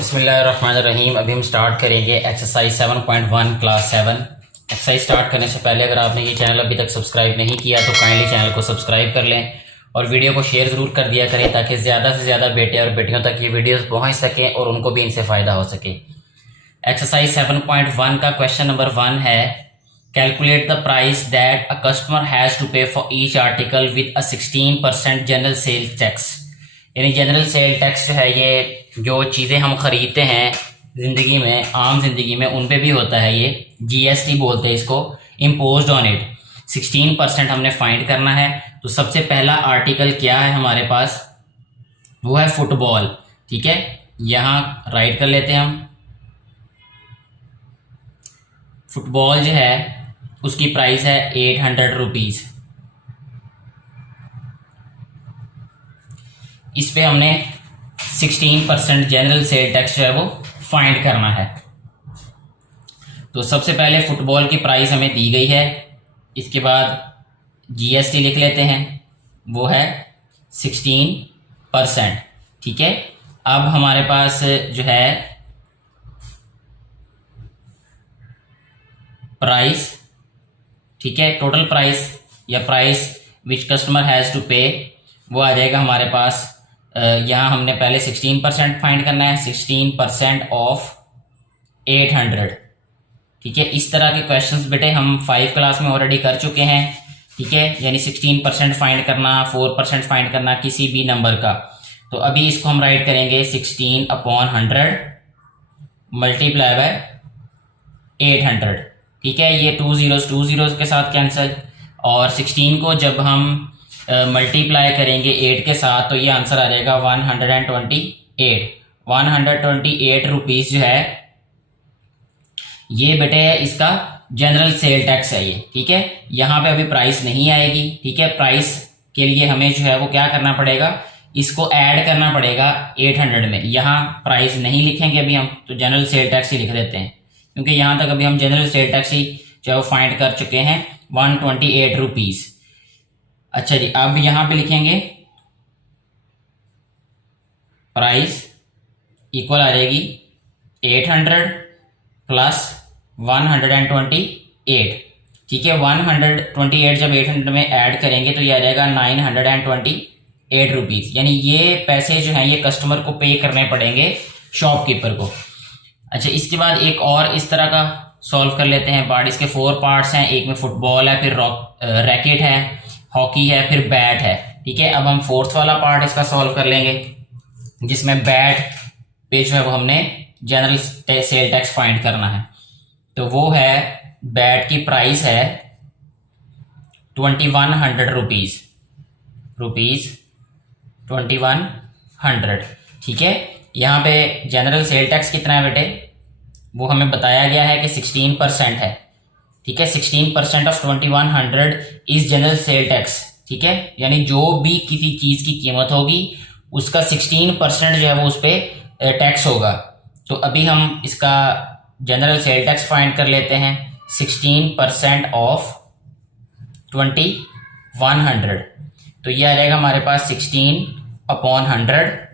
बिस्मिल्लाहिर्रहमानिर्रहीम। अभी हम स्टार्ट करेंगे एक्सरसाइज 7.1 क्लास 7। एक्सरसाइज स्टार्ट करने से पहले अगर आपने ये चैनल अभी तक सब्सक्राइब नहीं किया तो काइंडली चैनल को सब्सक्राइब कर लें और वीडियो को शेयर ज़रूर कर दिया करें ताकि ज़्यादा से ज़्यादा बेटे और बेटियों तक ये वीडियोस पहुंच सकें और उनको भी इनसे फ़ायदा हो सके। एक्सरसाइज 7.1 का क्वेश्चन नंबर 1 है, calculate the price that a customer has to pay for each article with a 16% general sale tax. यानी जनरल सेल टैक्स जो है ये जो चीज़ें हम ख़रीदते हैं ज़िंदगी में, आम ज़िंदगी में, उन पे भी होता है, ये GST बोलते हैं इसको, इम्पोज्ड ऑन इट। 16% हमने फाइंड करना है। तो सबसे पहला आर्टिकल क्या है हमारे पास, वो है फुटबॉल। ठीक है, यहाँ राइट कर लेते हैं हम। फुटबॉल जो है उसकी प्राइस है 800 रुपीज़। इस पे हमने 16% जनरल सेल टैक्स जो है वो फाइंड करना है। तो सबसे पहले फुटबॉल की प्राइस हमें दी गई है, इसके बाद GST लिख लेते हैं, वो है 16%। ठीक है, अब हमारे पास जो है प्राइस, ठीक है, टोटल प्राइस या price which customer has to pay, वो आ जाएगा हमारे पास। यहाँ हमने पहले 16% फाइंड करना है, 16% ऑफ 800। ठीक है, इस तरह के क्वेश्चंस बेटे हम 5 क्लास में ऑलरेडी कर चुके हैं। ठीक है, यानी 16% फाइंड करना, 4% फाइंड करना किसी भी नंबर का। तो अभी इसको हम राइट करेंगे 16/100 मल्टीप्लाई बाय 800। ठीक है, ये 2 zeros के साथ कैंसिल, और 16 को जब हम मल्टीप्लाई करेंगे 8 के साथ तो ये आंसर आ जाएगा 128 रुपीज़ जो है ये बेटे इसका जनरल सेल टैक्स है ये। ठीक है, यहाँ पे अभी प्राइस नहीं आएगी। ठीक है, प्राइस के लिए हमें जो है वो क्या करना पड़ेगा, इसको ऐड करना पड़ेगा 800 में। यहाँ प्राइस नहीं लिखेंगे अभी हम, तो जनरल सेल टैक्स ही लिख देते हैं, क्योंकि यहाँ तक अभी हम जनरल सेल टैक्स ही जो है वो फाइंड कर चुके हैं, 128 रुपीज़। अच्छा जी, अब यहाँ पे लिखेंगे प्राइस इक्वल आ जाएगी 800 प्लस 128। ठीक है, 128 जब 800 में ऐड करेंगे तो ये आ जाएगा 928 रुपीज़। यानी ये पैसे जो हैं ये कस्टमर को पे करने पड़ेंगे, शॉपकीपर को। अच्छा, इसके बाद एक और इस तरह का सॉल्व कर लेते हैं पार्ट। इसके 4 पार्ट्स हैं, एक में फुटबॉल है, फिर रैकेट है, हॉकी है, फिर बैट है। ठीक है, अब हम 4th वाला पार्ट इसका सॉल्व कर लेंगे, जिसमें बैट पे जो है वो हमने जनरल सेल टैक्स फाइंड करना है। तो वो है, बैट की प्राइस है 2100 रुपीज़ 2100। ठीक है, यहाँ पे जनरल सेल टैक्स कितना है बेटे, वो हमें बताया गया है कि 16% है। ठीक है, 16% of 2100 is general sale tax. ठीक है, यानी जो भी किसी चीज़ की कीमत होगी उसका 16% जो है वो उस पर टैक्स होगा। तो अभी हम इसका जनरल सेल टैक्स फाइंड कर लेते हैं। 16% ऑफ 2100, तो ये आ जाएगा हमारे पास 16/100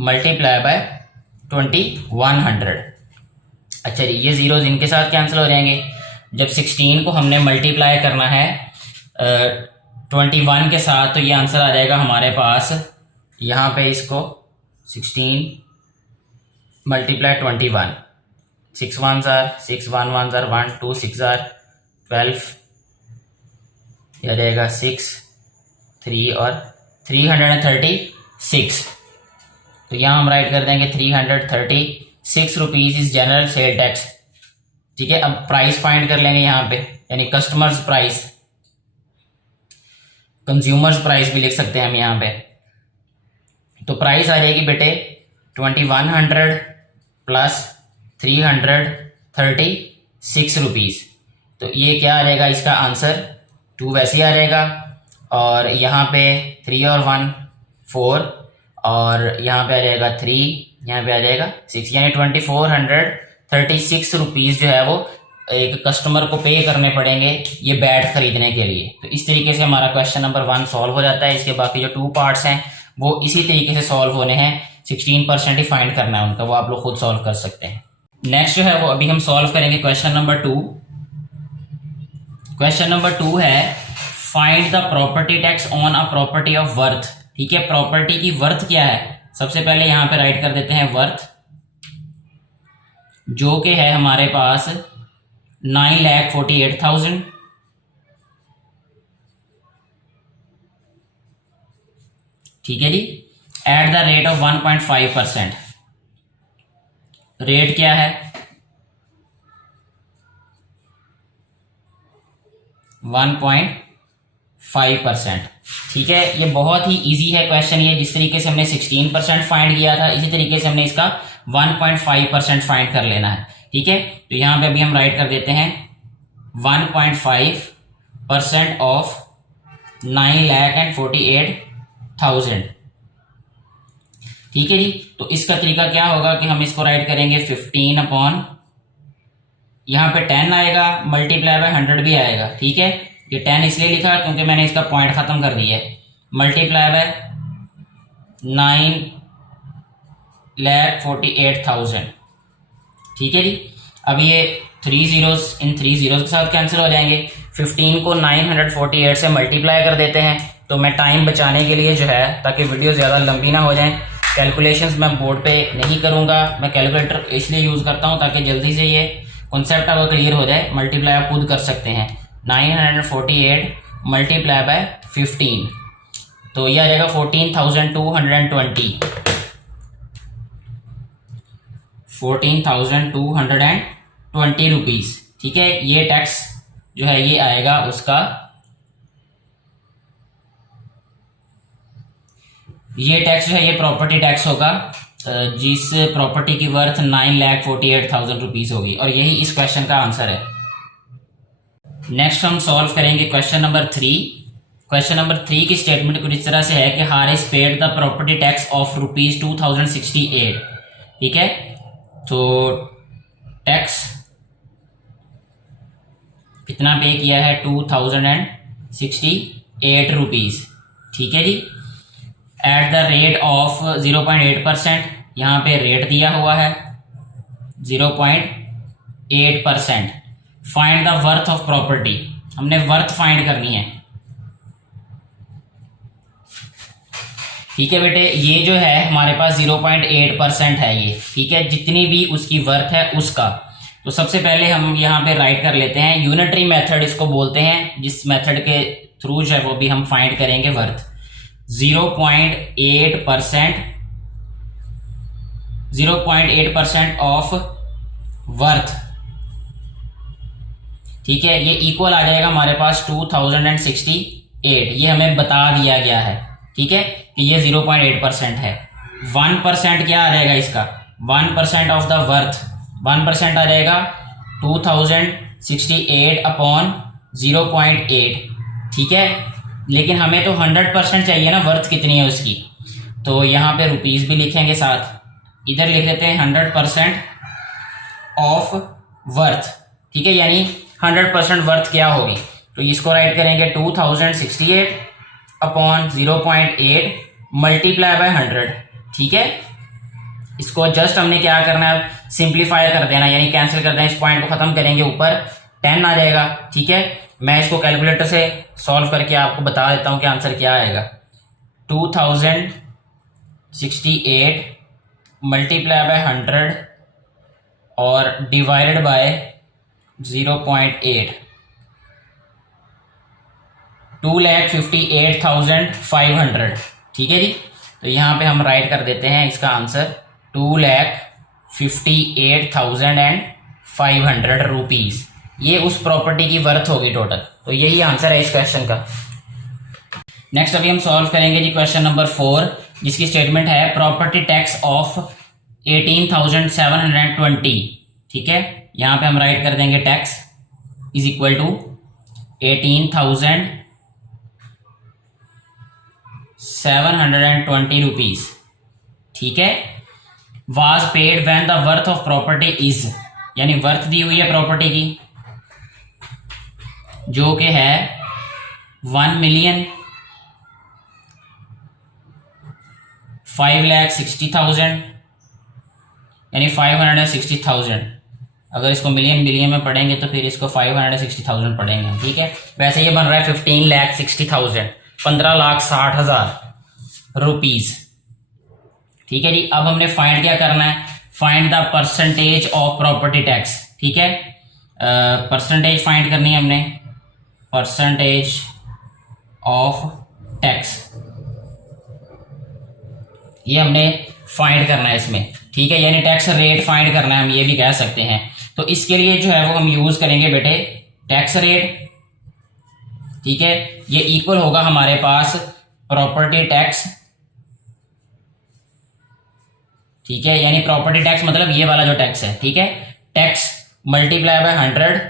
मल्टीप्लाई बाय 2100। अच्छा जी, ये जीरोज इनके साथ कैंसिल हो जाएंगे। जब 16 को हमने मल्टीप्लाई करना है 21 के साथ तो ये आंसर आ जाएगा हमारे पास, यहाँ पे इसको 16 multiply 21, 6 1s are 6, 1 1s are 1, 2 6 are 12, यह आ जाएगा 6 3 और 336। तो यहाँ हम राइट कर देंगे 336 rupees is general sale tax. ठीक है, अब प्राइस फाइंड कर लेंगे यहाँ पे, यानी कस्टमर्स प्राइस, कंज्यूमर्स प्राइस भी लिख सकते हैं हम यहाँ पे। तो प्राइस आ जाएगी बेटे 2100 प्लस 336 रुपीज़। तो ये क्या आ जाएगा, इसका आंसर 2 वैसे ही आ जाएगा, और यहाँ पे 3 और 1 4, और यहाँ पे आ जाएगा 3, यहाँ पे आ जाएगा 6, यानी 2436 रुपीज़ जो है वो एक कस्टमर को पे करने पड़ेंगे ये बैट खरीदने के लिए। तो इस तरीके से हमारा क्वेश्चन नंबर 1 सॉल्व हो जाता है। इसके बाकी जो 2 पार्ट्स हैं वो इसी तरीके से सॉल्व होने हैं 16% ही फाइंड करना है उनका, वो आप लोग खुद सॉल्व कर सकते हैं। नेक्स्ट जो है वो अभी हम सॉल्व करेंगे क्वेश्चन नंबर 2। क्वेश्चन नंबर 2 है find the property tax on a property of worth. ठीक है, प्रॉपर्टी की वर्थ क्या है, सबसे पहले यहां पे राइट कर देते हैं वर्थ, जो कि है हमारे पास 9,48,000। ठीक है जी, at the rate of 1.5%। Rate क्या है 1.5%। ठीक है, ये बहुत ही इजी है क्वेश्चन। ये जिस तरीके से हमने 16% फाइंड किया था, इसी तरीके से हमने इसका 1.5% फाइंड कर लेना है। ठीक है, तो यहां पे अभी हम राइट कर देते हैं 1.5% ऑफ 9,48,000। ठीक है जी, तो इसका तरीका क्या होगा कि हम इसको राइट करेंगे 15 अपॉन, यहाँ पे 10 आएगा, मल्टीप्लाई बाय 100 भी आएगा। ठीक है, ये 10 इसलिए लिखा क्योंकि मैंने इसका पॉइंट खत्म कर दिया है, मल्टीप्लाई बाय 9,48,000। ठीक है जी, अब ये 3 zeros इन 3 zeros के साथ कैंसिल हो जाएंगे। 15 को 948 से मल्टीप्लाई कर देते हैं। तो मैं टाइम बचाने के लिए जो है, ताकि वीडियो ज़्यादा लंबी ना हो जाए, कैलकुलेशंस मैं बोर्ड पे नहीं करूँगा, मैं कैलकुलेटर इसलिए यूज़ करता हूँ ताकि जल्दी से ये कॉन्सेप्ट आपको क्लियर हो जाए। मल्टीप्लाई आप खुद कर सकते हैं, 948 मल्टीप्लाई बाय 15, तो ये आ जाएगा 14,220, 14,220 रुपीज़। ठीक है, ये टैक्स जो है ये आएगा उसका, ये टैक्स जो है ये प्रॉपर्टी टैक्स होगा जिस प्रॉपर्टी की वर्थ 9,48,000 रुपीज़ होगी, और यही इस क्वेश्चन का आंसर है। नेक्स्ट हम सॉल्व करेंगे क्वेश्चन नंबर 3। क्वेश्चन नंबर 3 की स्टेटमेंट कुछ इस तरह से है कि Haris paid the property tax of rupees 2,068। ठीक है, तो टैक्स कितना पे किया है 2,068 रुपीज़। ठीक है जी, एट द रेट ऑफ 0.8%, यहाँ पे रेट दिया हुआ है 0.8%। Find the worth of property, हमने वर्थ फाइंड करनी है। ठीक है बेटे, ये जो है हमारे पास 0.8% है ये। ठीक है, जितनी भी उसकी वर्थ है उसका। तो सबसे पहले हम यहाँ पे राइट कर लेते हैं, यूनिटरी मेथड इसको बोलते हैं, जिस मेथड के थ्रू जो है वो भी हम फाइंड करेंगे वर्थ। 0.8% of worth. ठीक है, ये इक्वल आ जाएगा हमारे पास 2,068, ये हमें बता दिया गया है। ठीक है, कि ये 0.8% है। 1% क्या आ जाएगा इसका, 1% ऑफ द वर्थ, 1% आ जाएगा 2,068 अपॉन 0.8। ठीक है, लेकिन हमें तो 100% चाहिए ना, वर्थ कितनी है उसकी, तो यहाँ पे रुपीज़ भी लिखेंगे साथ, इधर लिख लेते हैं 100% ऑफ वर्थ। ठीक है, यानी 100% वर्थ क्या होगी, तो इसको राइट करेंगे 2,068 अपॉन 0.8 मल्टीप्लाई बाय 100। ठीक है, इसको जस्ट हमने क्या करना है, सिंप्लीफाई कर देना, यानी कैंसिल कर देना, इस पॉइंट को खत्म करेंगे, ऊपर 10 आ जाएगा। ठीक है, मैं इसको कैलकुलेटर से सॉल्व करके आपको बता देता हूँ कि आंसर क्या आएगा। 2,068 मल्टीप्लाई बाय 100 और डिवाइडेड बाय 0.8, 2,58,500। ठीक है जी, तो यहाँ पे हम राइट कर देते हैं इसका आंसर 2,58,500 रुपीज़। ये उस प्रॉपर्टी की वर्थ होगी टोटल। तो यही आंसर है इस क्वेश्चन का। नेक्स्ट अभी हम सॉल्व करेंगे जी क्वेश्चन नंबर 4, जिसकी स्टेटमेंट है प्रॉपर्टी टैक्स ऑफ 18,720। ठीक है, यहाँ पे हम राइट कर देंगे tax is equal to 18,720 rupees. ठीक है, was paid when the worth of property is, यानी वर्थ दी हुई है प्रॉपर्टी की जो कि है 1,05,000 5,60,000 यानी 560,000। अगर इसको मिलियन में पढ़ेंगे तो फिर इसको 560,000 पढ़ेंगे, ठीक है। वैसे ये बन रहा है 15,60,000, 15,60,000 रुपीज़, ठीक है जी। अब हमने फाइंड क्या करना है, find the percentage of property tax, ठीक है। परसेंटेज फाइंड करनी है हमने, परसेंटेज ऑफ टैक्स, ये हमने फाइंड करना है इसमें, ठीक है। यानी टैक्स रेट फाइंड करना है, हम ये भी कह सकते हैं। तो इसके लिए जो है वो हम यूज करेंगे बेटे टैक्स रेट, ठीक है। ये इक्वल होगा हमारे पास प्रॉपर्टी टैक्स, ठीक है। यानी प्रॉपर्टी टैक्स मतलब ये वाला जो टैक्स है, ठीक है। Tax multiply by 100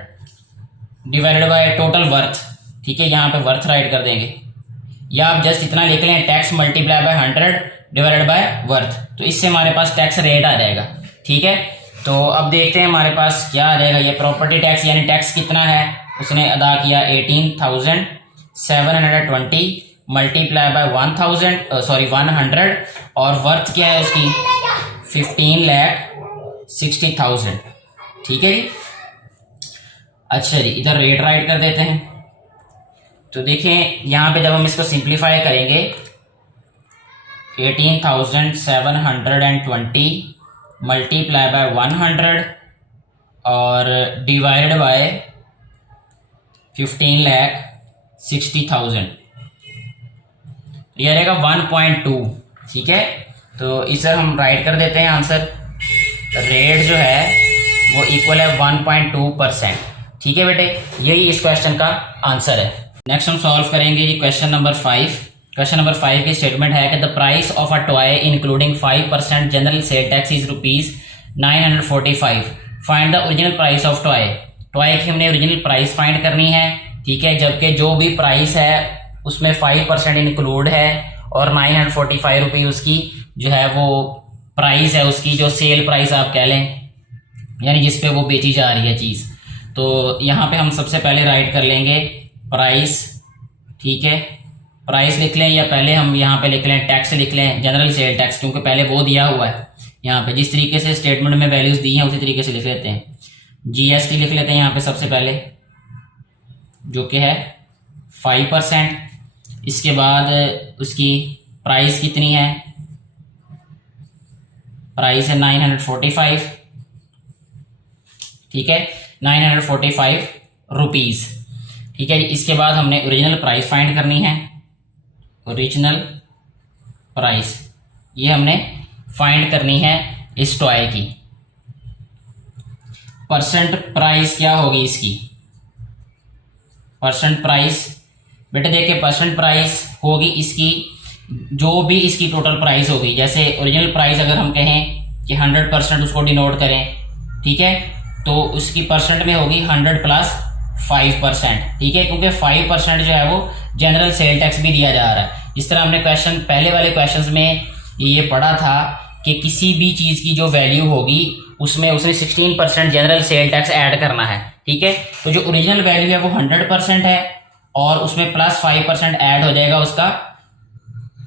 divided by total worth, ठीक है। यहाँ पे वर्थ राइट कर देंगे, या आप जस्ट इतना लिख लें tax multiply by 100 divided by worth, तो इससे हमारे पास टैक्स रेट आ जाएगा, ठीक है। तो अब देखते हैं हमारे पास क्या आ जाएगा। ये प्रॉपर्टी टैक्स यानी टैक्स कितना है उसने अदा किया 18,720 मल्टीप्लाई बाय 100 और वर्थ क्या है उसकी 15,60,000, ठीक है जी। अच्छा जी, इधर रेट राइट कर देते हैं। तो देखें यहाँ पे जब हम इसको सिंप्लीफाई करेंगे 18,720 मल्टीप्लाई बाय 100 और डिवाइडेड बाय 15,60,000, यह रहेगा 1.2, ठीक है। तो इसे हम राइट कर देते हैं आंसर। रेट जो है वो इक्वल है 1.2%, ठीक है बेटे। यही इस क्वेश्चन का आंसर है। नेक्स्ट हम सॉल्व करेंगे जी क्वेश्चन नंबर 5। क्वेश्चन नंबर 5 की स्टेटमेंट है कि the price of a toy including 5% general sale tax is ₹945। Find the original price of toy. Toy की हमने ओरिजिनल प्राइस फाइंड करनी है, ठीक है। जबकि जो भी प्राइस है उसमें 5% इंक्लूड है और 945 रुपये उसकी जो है वो प्राइस है, उसकी जो सेल प्राइस आप कह लें, यानी जिस पे वो बेची जा रही है चीज़। तो यहाँ पे हम सबसे पहले राइट कर लेंगे प्राइस, ठीक है। प्राइस लिख लें या पहले हम यहाँ पे लिख लें टैक्स लिख लें, जनरल सेल टैक्स, क्योंकि पहले वो दिया हुआ है यहाँ पे। जिस तरीके से स्टेटमेंट में वैल्यूज दी हैं उसी तरीके से लिख लेते हैं। जीएसटी लिख लेते हैं यहाँ पे सबसे पहले, जो कि है 5%। इसके बाद उसकी प्राइस कितनी है, प्राइस है 945, ठीक है, 945 रुपीज़, ठीक है। इसके बाद हमने ओरिजिनल प्राइस फाइंड करनी है, ओरिजिनल प्राइस ये हमने फाइंड करनी है इस टॉय की। परसेंट प्राइस क्या होगी इसकी, परसेंट प्राइस बेटे देखिए परसेंट प्राइस होगी इसकी जो भी इसकी टोटल प्राइस होगी। जैसे ओरिजिनल प्राइस अगर हम कहें कि 100% उसको डिनोट करें, ठीक है, तो उसकी परसेंट में होगी 100 प्लस 5%, ठीक है। क्योंकि 5% जो है वो जनरल सेल टैक्स भी दिया जा रहा है। इस तरह हमने क्वेश्चन पहले वाले क्वेश्चंस में ये पढ़ा था कि किसी भी चीज़ की जो वैल्यू होगी उसमें उसने 16% जनरल सेल टैक्स ऐड करना है, ठीक है। तो जो ओरिजिनल वैल्यू है वो 100% है और उसमें प्लस 5% ऐड हो जाएगा उसका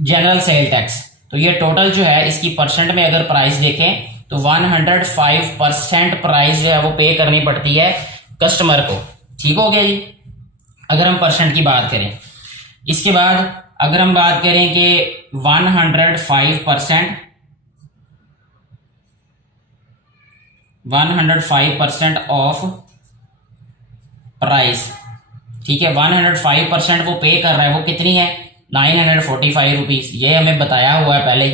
जनरल सेल टैक्स। तो ये टोटल जो है इसकी परसेंट में अगर प्राइस देखें तो 105% प्राइस जो है वो पे करनी पड़ती है कस्टमर को, ठीक हो गया जी, अगर हम परसेंट की बात करें। इसके बाद अगर हम बात करें कि 105% ऑफ प्राइस, ठीक है, 105% वो पे कर रहा है, वो कितनी है 945 रुपीज़, ये हमें बताया हुआ है पहले,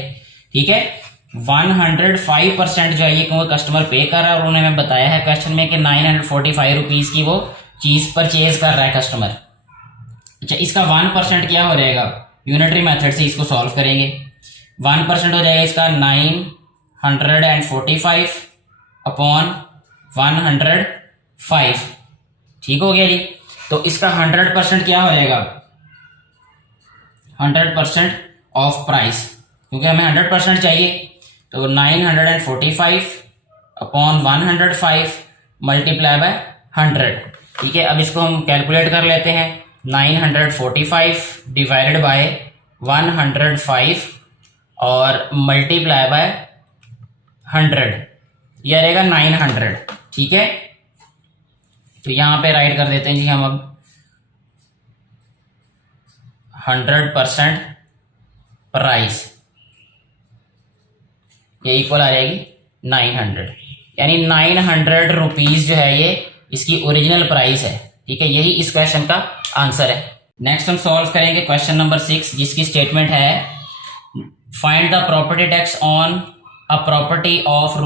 ठीक है। 105% जो है ये क्योंकि कस्टमर पे कर रहा है और उन्होंने हमें बताया है क्वेश्चन में कि 945 रुपीज़ की वो चीज़ परचेज कर रहा है कस्टमर। अच्छा, इसका 1% क्या हो जाएगा, यूनिटरी मेथड से इसको सॉल्व करेंगे। 1% हो जाएगा इसका 945 अपॉन 105, ठीक हो गया जी। तो इसका 100% क्या हो जाएगा, 100% ऑफ प्राइस, क्योंकि हमें 100% चाहिए। तो 945 अपॉन 105 मल्टीप्लाई बाय 100, ठीक है। अब इसको हम कैलकुलेट कर लेते हैं। 945 डिवाइडेड बाय 105 और मल्टीप्लाई बाय 100, यह रहेगा 900। ठीक है, तो यहाँ पे राइट कर देते हैं जी हम अब 100% प्राइस, ये इक्वल आ जाएगी 900, यानी 900 रुपीज़ जो है ये इसकी ओरिजिनल प्राइस है। ठीक है, यही इस क्वेश्चन का आंसर है। नेक्स्ट हम सॉल्व करेंगे क्वेश्चन नंबर 6, जिसकी स्टेटमेंट है find the property tax on a property of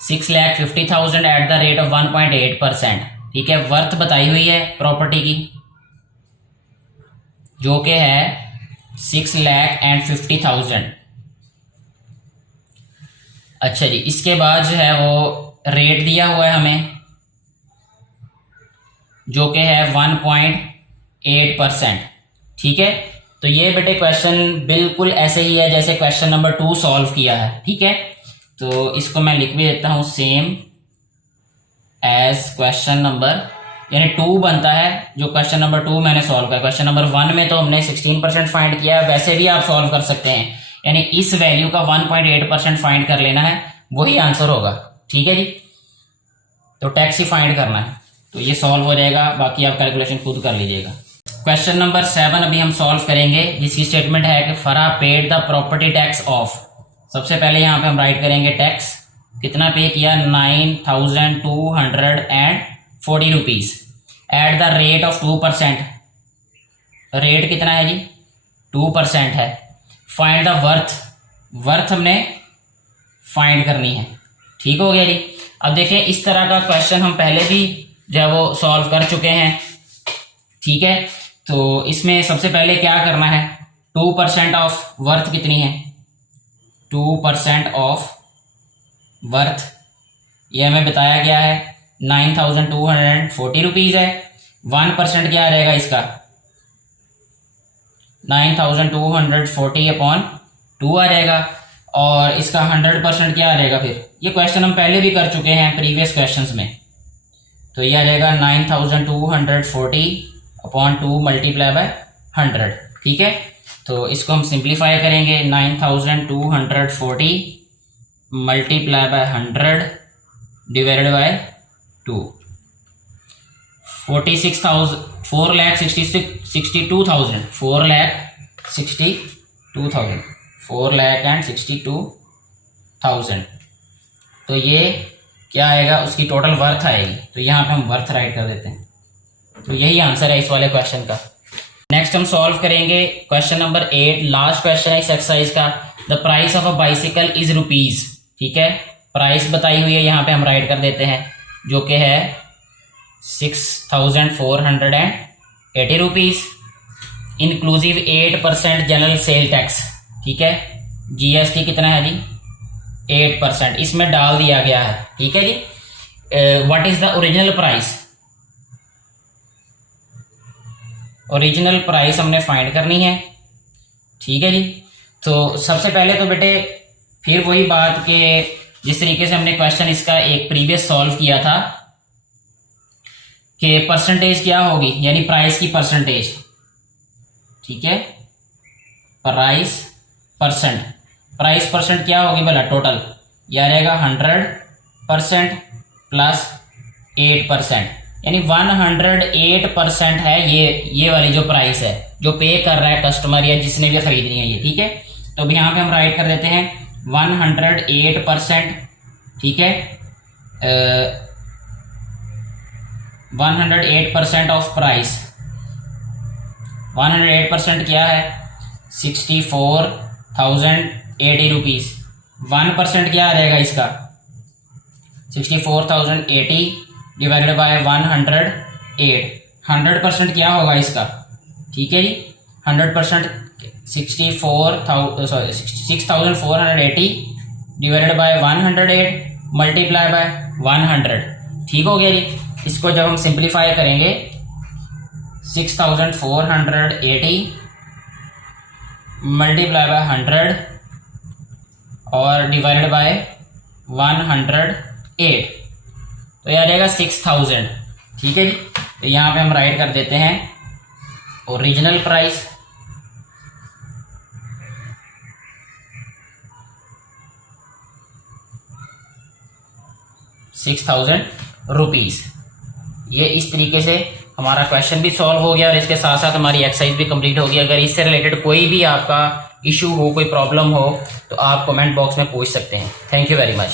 ₹6,50,000 eight the rate of 1.8%। ठीक है, वर्थ बताई हुई है प्रॉपर्टी की जो कि है 6,50,000। अच्छा जी, इसके बाद जो है वो रेट दिया हुआ है हमें जो कि है 1.8%। ठीक है, तो ये बेटे क्वेश्चन बिल्कुल ऐसे ही है जैसे क्वेश्चन नंबर 2 सॉल्व किया है। ठीक है, तो इसको मैं लिख भी देता हूँ सेम एज क्वेश्चन नंबर, यानी 2 बनता है जो क्वेश्चन नंबर 2 मैंने सॉल्व किया। क्वेश्चन नंबर 1 में तो हमने 16% फाइंड किया है, वैसे भी आप सॉल्व कर सकते हैं, यानी इस वैल्यू का 1.8% फाइंड कर लेना है, वही आंसर होगा। ठीक है जी, तो टैक्स ही फाइंड करना है, तो ये सॉल्व हो जाएगा, बाकी आप कैलकुलेशन खुद कर लीजिएगा। क्वेश्चन नंबर 7 अभी हम सॉल्व करेंगे, जिसकी स्टेटमेंट है कि Farah paid the property tax of. सबसे पहले यहाँ पे हम राइट करेंगे टैक्स, कितना पे किया 9,240 rupees eight the rate of 2%। Rate कितना है जी 2% है। फाइंड द वर्थ, वर्थ हमने फाइंड करनी है। ठीक हो गया जी। अब देखिए इस तरह का क्वेश्चन हम पहले भी जो है वो सॉल्व कर चुके हैं। ठीक है, तो इसमें सबसे पहले क्या करना है, 2% ऑफ वर्थ कितनी है, 2% ऑफ वर्थ ये हमें बताया गया है 9,240 रुपीज़ है। 1% क्या रहेगा इसका 9,240 अपॉन 2 आ जाएगा, और इसका 100% क्या आ जाएगा, फिर ये क्वेश्चन हम पहले भी कर चुके हैं प्रीवियस क्वेश्चंस में, तो ये आ जाएगा 9,240 अपॉन 2 मल्टीप्लाई बाय 100। ठीक है, तो इसको हम सिंप्लीफाई करेंगे, 9,240 मल्टीप्लाई बाय 100 डिवाइडेड बाय 2, 4,62,000 4,62,000। तो ये क्या आएगा, उसकी टोटल वर्थ आएगी, तो यहाँ पे हम वर्थ राइट कर देते हैं। तो यही आंसर है इस वाले क्वेश्चन का। नेक्स्ट हम सॉल्व करेंगे क्वेश्चन नंबर 8, लास्ट क्वेश्चन है इस एक्सरसाइज का। The price of a bicycle is rupees. ठीक है, प्राइस बताई हुई है, यहाँ पे हम राइट कर देते हैं जो कि है 6,480 rupees inclusive 8% general sale tax. ठीक है, जीएसटी कितना है जी 8%, इसमें डाल दिया गया है। ठीक है जी, what is the original price, original price हमने फाइंड करनी है। ठीक है जी, तो सबसे पहले तो बेटे फिर वही बात कि जिस तरीके से हमने क्वेश्चन इसका एक प्रीवियस सॉल्व किया था कि परसेंटेज क्या होगी, यानी प्राइस की परसेंटेज। ठीक है, प्राइस परसेंट क्या होगी भला, टोटल यह रहेगा 100% प्लस 8%, यानी 108% है ये वाली जो प्राइस है जो पे कर रहा है कस्टमर या जिसने भी खरीदनी है ये। ठीक है, तो अब यहाँ पे हम राइट कर देते हैं 108%। ठीक है, 108% ऑफ प्राइस, 108% क्या है 64,080 रुपीज़। 1% क्या आ जाएगा इसका 64,080 डिवाइडेड बाय 108, 100% क्या होगा इसका। ठीक है जी, 100% 6,480 डिवाइडेड बाय 108 मल्टीप्लाई बाय 100। ठीक हो गया जी। इसको जब हम सिंप्लीफाई करेंगे 6,480 मल्टीप्लाई बाय 100 और डिवाइडेड बाय 108, तो यह आ जाएगा 6,000। ठीक है जी, तो यहाँ पे हम राइट कर देते हैं ओरिजिनल प्राइस 6,000 रुपीज़। ये इस तरीके से हमारा क्वेश्चन भी सॉल्व हो गया और इसके साथ साथ हमारी एक्सरसाइज भी कंप्लीट हो गई। अगर इससे रिलेटेड कोई भी आपका इशू हो, कोई प्रॉब्लम हो, तो आप कमेंट बॉक्स में पूछ सकते हैं। Thank you very much.